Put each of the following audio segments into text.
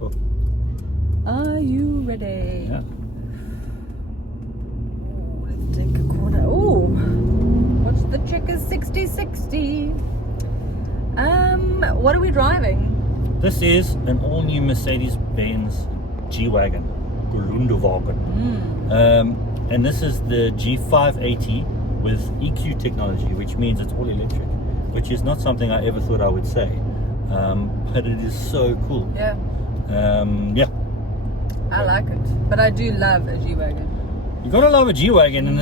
Cool. Are you ready? Yeah. Ooh, let's take a corner. Ooh, what's the Checkers 6060? What are we driving? This is an all-new Mercedes-Benz G-Wagon, and this is the G580 with EQ technology, which means it's all electric, which is not something I ever thought I would say, but it is so cool. Yeah. Yeah. I like it, but I do love a G-Wagon. You gotta love a G-Wagon, and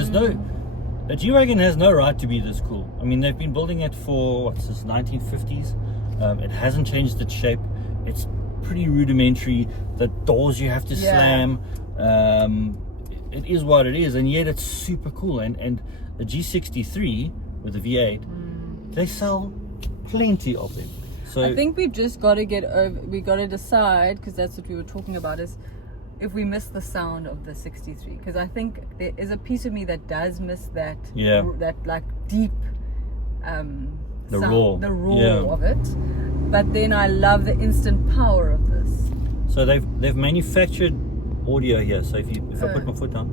a G-Wagon has no right to be this cool. I mean, they've been building it for since 1950s. It hasn't changed its shape. It's pretty rudimentary. The doors you have to slam. It is what it is, and yet it's super cool. And the G63 with the V8, they sell plenty of them. So I think we've just got to get over. We got to decide, because that's what we were talking about, is if we miss the sound of the 63. Because I think there is a piece of me that does miss that. Yeah. That like deep. The sound, roar. the roar of it. But then I love the instant power of this. So they've manufactured audio here. So if I put my foot down,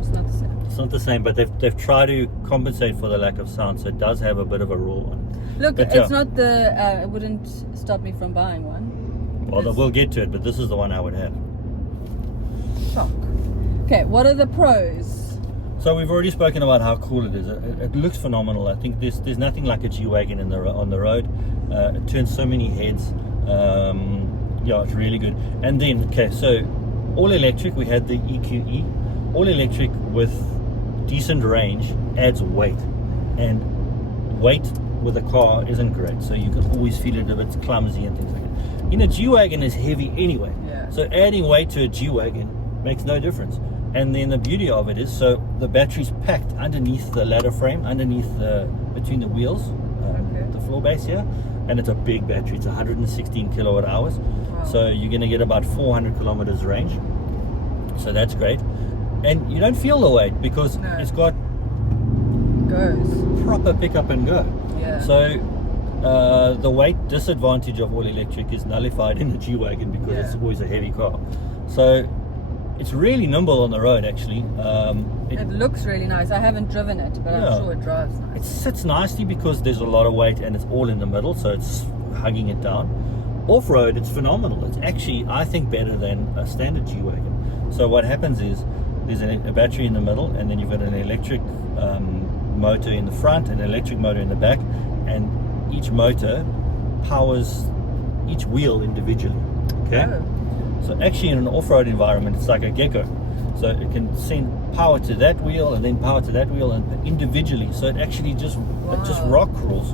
It's not the same. it's not the same. But they've tried to compensate for the lack of sound. So it does have a bit of a roar on it. Look, But, it's not the. It wouldn't stop me from buying one. Well, we'll get to it. But this is the one I would have. Shock. Okay, what are the pros? So we've already spoken about how cool it is. It looks phenomenal. I think there's nothing like a G-Wagon on the road. It turns so many heads. Yeah, it's really good. And then, okay, so all electric, we had the EQE. All electric with decent range adds weight. And weight with a car isn't great. So you can always feel it a bit clumsy and things like that. In a G-Wagon is heavy anyway. Yeah. So adding weight to a G-Wagon makes no difference. And then the beauty of it is, so the battery's packed underneath the ladder frame, between the wheels, the floor base here, and it's a big battery. It's 116 kilowatt hours. Wow. So you're going to get about 400 kilometers range. So that's great. And you don't feel the weight because it's got proper pick up and go. Yeah. So the weight disadvantage of all electric is nullified in the G-Wagon because it's always a heavy car. So it's really nimble on the road, actually. It looks really nice. I haven't driven it, but I'm sure it drives nice. It sits nicely because there's a lot of weight and it's all in the middle, so it's hugging it down. Off-road, it's phenomenal. It's actually, I think, better than a standard G-Wagon. So what happens is there's a battery in the middle, and then you've got an electric motor in the front and an electric motor in the back, and each motor powers each wheel individually. Okay. So actually in an off-road environment, it's like a gecko. So it can send power to that wheel and then power to that wheel and individually. So it actually just rock crawls,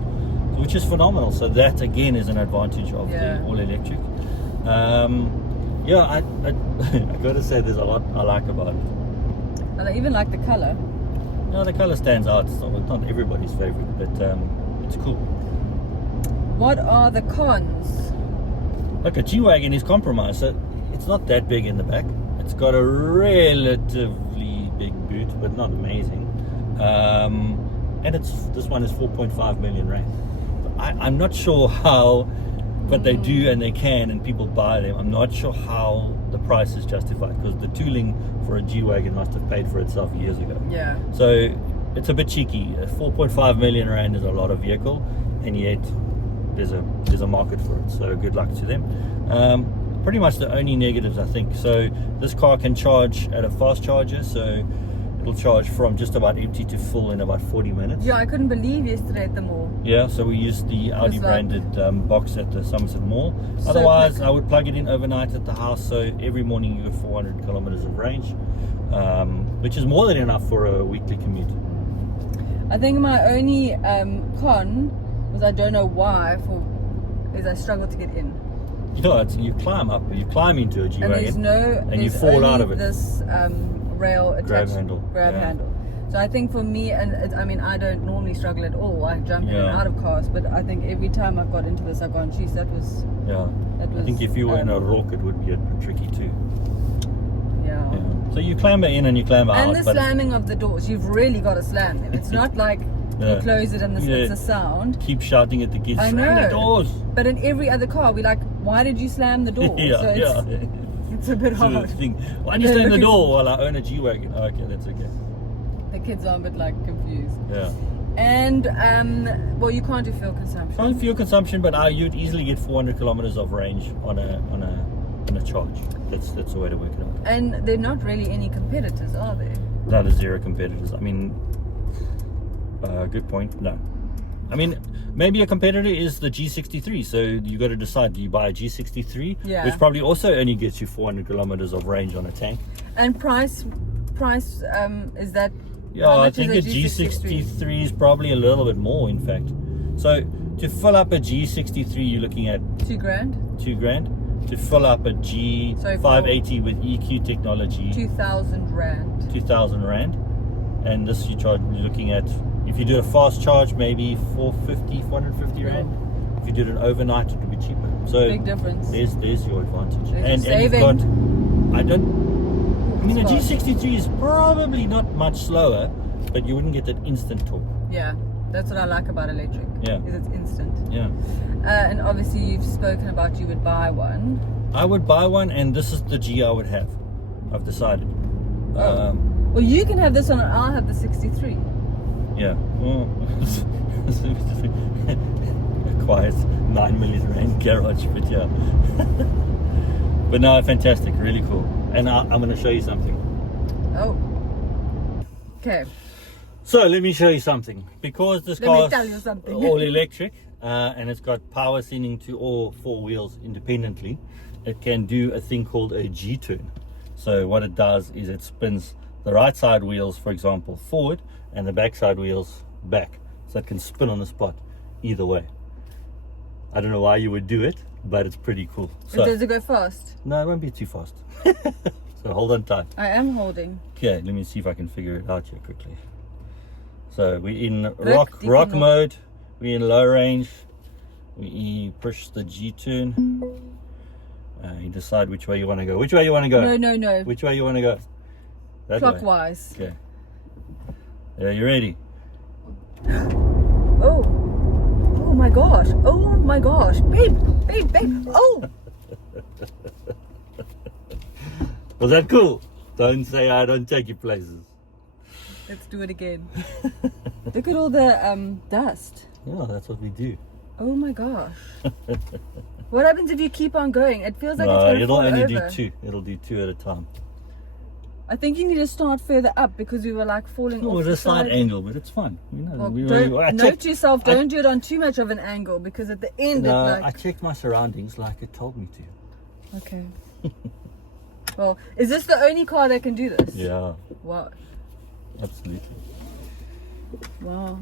which is phenomenal. So that again is an advantage of the all-electric. I gotta say there's a lot I like about it. And I even like the color. No, the color stands out. It's not everybody's favorite, but it's cool. What are the cons? Look, a G-Wagon is compromised. So it's not that big in the back. It's got a relatively big boot, but not amazing. And this one is 4.5 million rand. I'm not sure how, but they do and they can, and people buy them. I'm not sure how the price is justified because the tooling for a G-Wagon must have paid for itself years ago. Yeah. So it's a bit cheeky. 4.5 million rand is a lot of vehicle, and yet there's a market for it. So good luck to them. Pretty much the only negatives, I think. So this car can charge at a fast charger, so it'll charge from just about empty to full in about 40 minutes. Yeah, I couldn't believe yesterday at the mall. Yeah, so we used the Audi branded box at the Somerset Mall. So Otherwise, quick. I would plug it in overnight at the house, so every morning you get 400 kilometers of range, which is more than enough for a weekly commute. I think my only con was, I don't know why, is I struggle to get in. You climb into a G-Wagon, and you fall out of it. This rail attached grab handle. So I think for me, I don't normally struggle at all. I jump in and out of cars, but I think every time I've got into this, I've gone, geez, that was. I think if you were in a Rock, it would be a tricky too. Yeah. So you clamber in and you clamber out. And the slamming of the doors, you've really got to slam them. It's not like You close it and it's a sound. Keep shouting at the kids, I slam know. the doors. But in every other car, we're like, why did you slam the door? It's a bit hard. Why do you slam the door while I own a G-Wagon? Oh, okay, that's okay. The kids are a bit like confused. Yeah. And well, you can't do fuel consumption. Can't fuel consumption, but you'd easily get 400 kilometers of range on a charge. That's the way to work it out. And they're not really any competitors, are there? That is zero competitors. I mean, good point. No, I mean maybe a competitor is the G63. So you got to decide: do you buy a G63, which probably also only gets you 400 kilometers of range on a tank? And price is that? Yeah, I think a G63 is probably a little bit more, in fact. So to fill up a G63, you're looking at $2,000. $2,000. To fill up a G580 with EQ technology, 2,000 rand. 2,000 rand. And this you're looking at, if you do a fast charge, maybe 450 rand. If you did an overnight, it would be cheaper. So big difference. There's your advantage. And you've got, I mean, a G63 is probably not much slower, but you wouldn't get that instant torque. Yeah, that's what I like about electric. Yeah. Because it's instant. Yeah. And obviously you've spoken about you would buy one. I would buy one, and this is the G I would have. I've decided. Well, you can have this one, and I'll have the 63. Yeah. Well, a quiet 9 million rand garage, but yeah. But no, fantastic, really cool. And I'm going to show you something. Oh. Okay. So let me show you something. Because this car is all electric, and it's got power sending to all four wheels independently, it can do a thing called a G-turn. So what it does is it spins the right side wheels, for example, forward, and the back side wheels back. So it can spin on the spot either way. I don't know why you would do it, but it's pretty cool. So, does it go fast? No, it won't be too fast. So hold on tight. I am holding. Okay, let me see if I can figure it out here quickly. So we're in rock mode, we're in low range, we push the G-turn. You decide which way you want to go. Which way you want to go? No. Which way you want to go? That clockwise. Way. Okay. Yeah, you ready? Oh my gosh. Oh my gosh. Babe. Oh. Was that cool? Don't say I don't take you places. Let's do it again. Look at all the dust. Yeah, that's what we do. Oh my gosh. What happens if you keep on going? It feels like it's going to fall over. It'll only do two. It'll do two at a time. I think you need to start further up because we were like falling off with the a side angle, but it's fun. You know, note to yourself, don't do it on too much of an angle because at the end I checked my surroundings like it told me to. Okay. Well, is this the only car that can do this? Yeah. Wow. Absolutely. Wow.